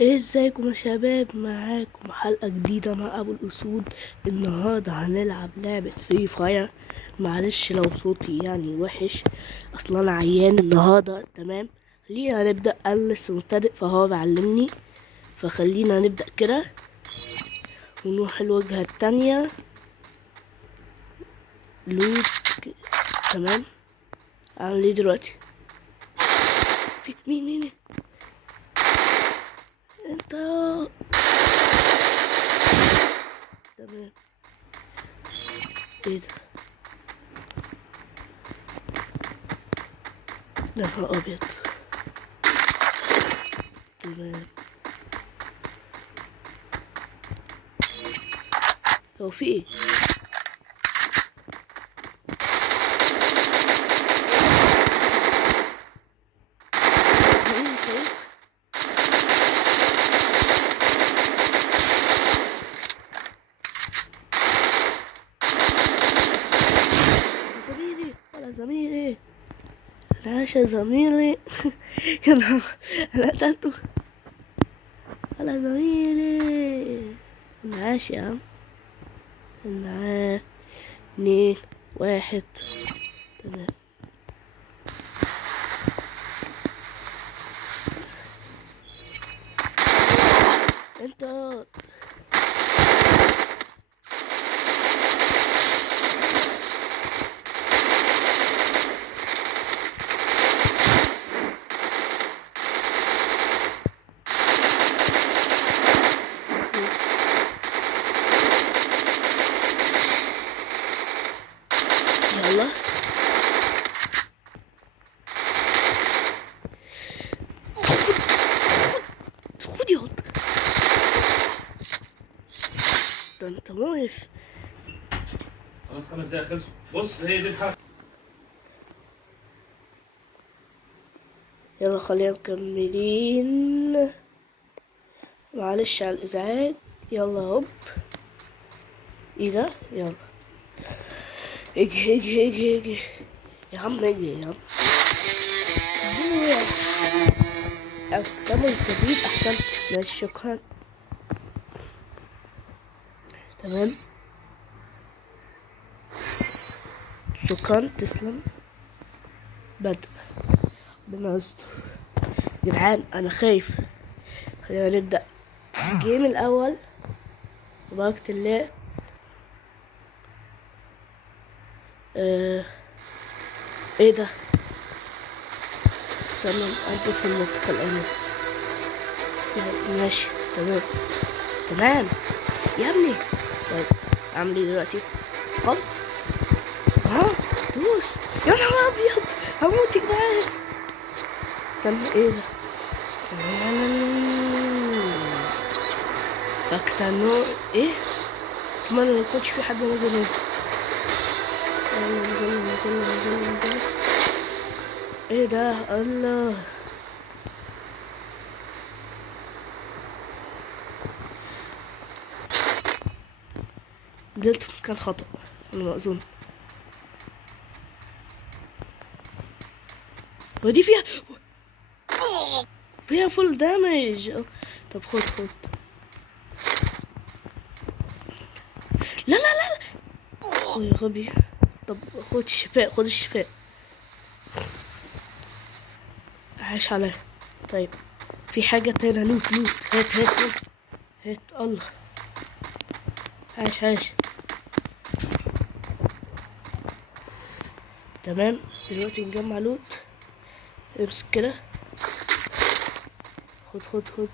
ازيكم يا شباب، معاكم حلقة جديدة مع ابو الاسود. النهاردة هنلعب لعبة فري فاير. معلش لو صوتي يعني وحش، اصلا انا عيان النهاردة. تمام، خلينا نبدأ. انا لسه مبتدئ فهو بعلمني، فخلينا نبدأ كده ونروح الوجهة التانية. لوت تمام. اعمل ايه دلوقتي؟ في مين انت؟ تمام. ايه ده نهار ابيض. تمام. هو في ايه؟ زميلي ولا زميلي، انا عايش يا زميلي. يا نهار، انا قتلته ولا زميلي. انا عايش يا عم. انا 2-1. تمام. انت يلا. خد ياض. ده انت واقف. خلاص 5 دقايق خلصوا. بص هي دي الحركة. يلا خلينا مكملين. معلش على الازعاج. يلا هوب. ايه ده؟ يلا اجي اجي اجي اجي يا عم، اجي يا عم. اكتمل التدريب احسنت. ماشي شكرا. تمام، شكرا تسلم. بدء. ربنا يستر. جدعان انا خايف. خلينا نبدأ الجيم الاول. تبارك الله. ايه ده؟ تمام، انت في المنطقة الآمنة. ماشي تمام. تمام يا ابني. طيب اعمل ايه دلوقتي؟ قبض. ها، دوس. يا نهار ابيض، هموت يا جدعان. استنى، ايه ده؟ فاكتنو ايه؟ اتمنى ما يكونش في حد نزل هنا. نزل. ايه ده؟ الله. نزلت في مكان خطأ على ما اظن. ودي فيها فول دامج. طب خد. لا. يا غبي. طب خد الشفاء، خد الشفاء. عاش عليا. طيب في حاجة تانية. لوت. هات الله. عاش. تمام، دلوقتي نجمع لوت. امسك كده. خد.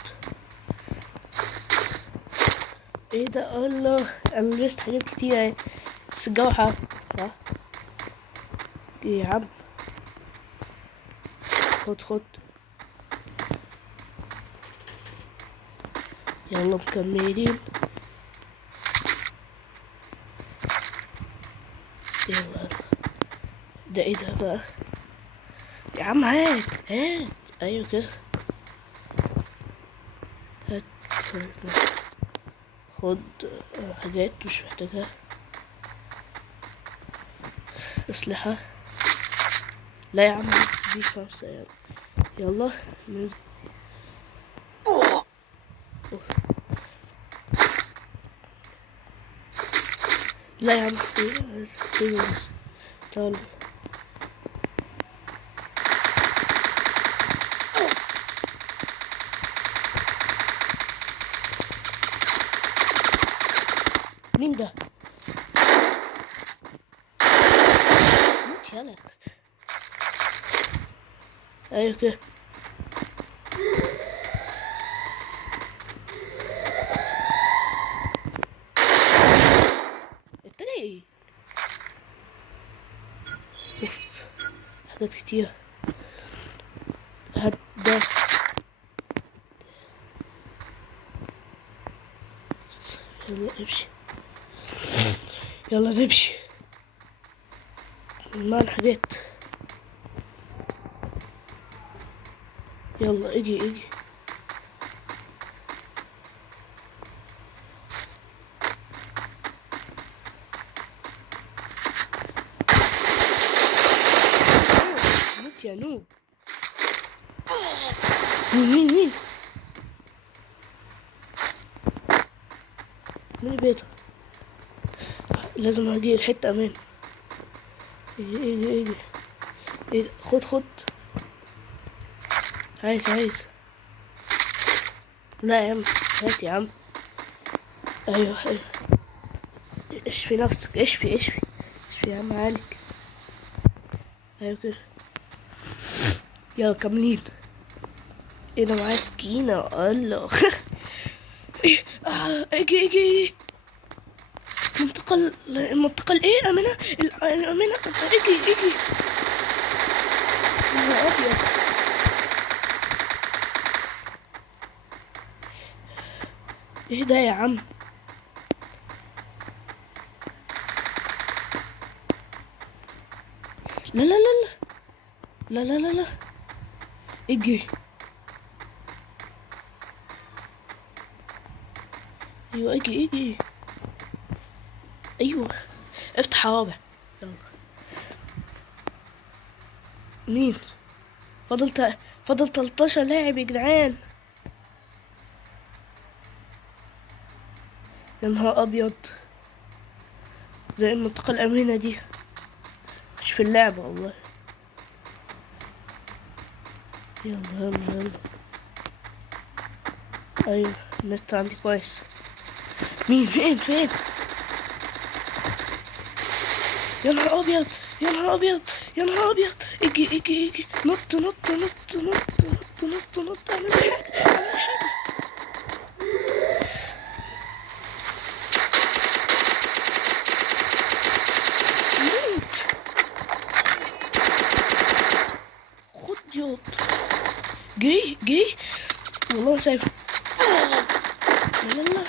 ايه ده؟ الله، انا لبست حاجات كتير اهي، بس الجو حر صح؟ ايه يا عم؟ خد. يلا مكملين. يلا. ده ايه ده بقى؟ يا عم هات. ايوه كده. هات. خد حاجات مش محتاجها. اسلحة. لا يا عم، دي 5 يعني. يلا ننزل. لا يا عم تعال. مين ده؟ موت يلا. ايوه كده. التاني ايه؟ اوف حاجات كتير. هات ده. يلا امشي. يلا نمشي. معنا حاجات. يلا اجي. موت يا نوب. مين من بيته. لازم اجي الحتة امان. اجي. ايه خد. عايز. لا يا عم هات يا عم. ايوه. اشفي نفسك. اشفي يا عم عليك. ايوه كده. يلا كاملين. ايه ده معايا سكينة. الله. ايه اجي. المنطقة الايه امنة. الامنة. اجي. يا ابيض. ايه ده يا عم. لا. اجي. ايوه اجي. ايوه افتح رابع. يلا. مين؟ فضل 13 لاعب يا جدعان. يا نهار ابيض. زي المنطقة الامنة دي مش في اللعبة والله. يلا. ايوه النت عندي كويس. مين فين؟ يا نهار ابيض. اجي. نط. اعمل حاجة. موت. خد ياض. جاي والله سايبه. لا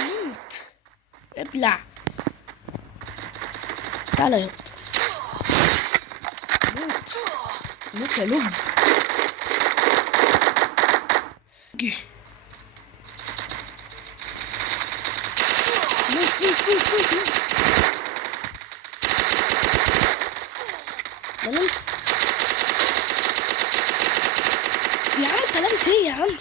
موت. ابلع. تعالى ياض. موت يا لب. جي. موت. لا يا عم انت لابس ايه يا عم.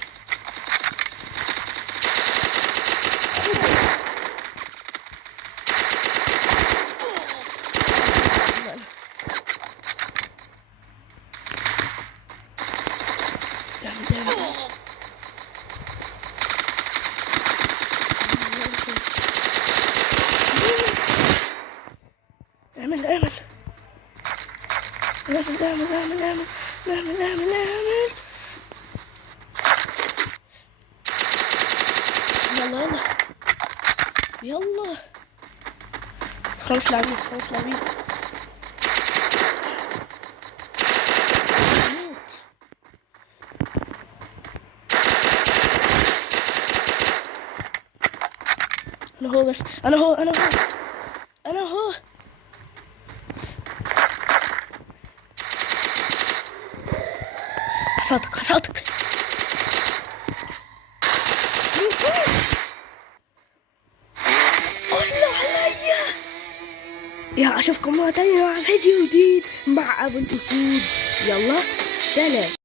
اعمل. يلا. خمس لاعبين. انا هو. حصاتك. يا اشوفكم مرة تانية مع فيديو جديد مع ابو الاسود. يلا سلام.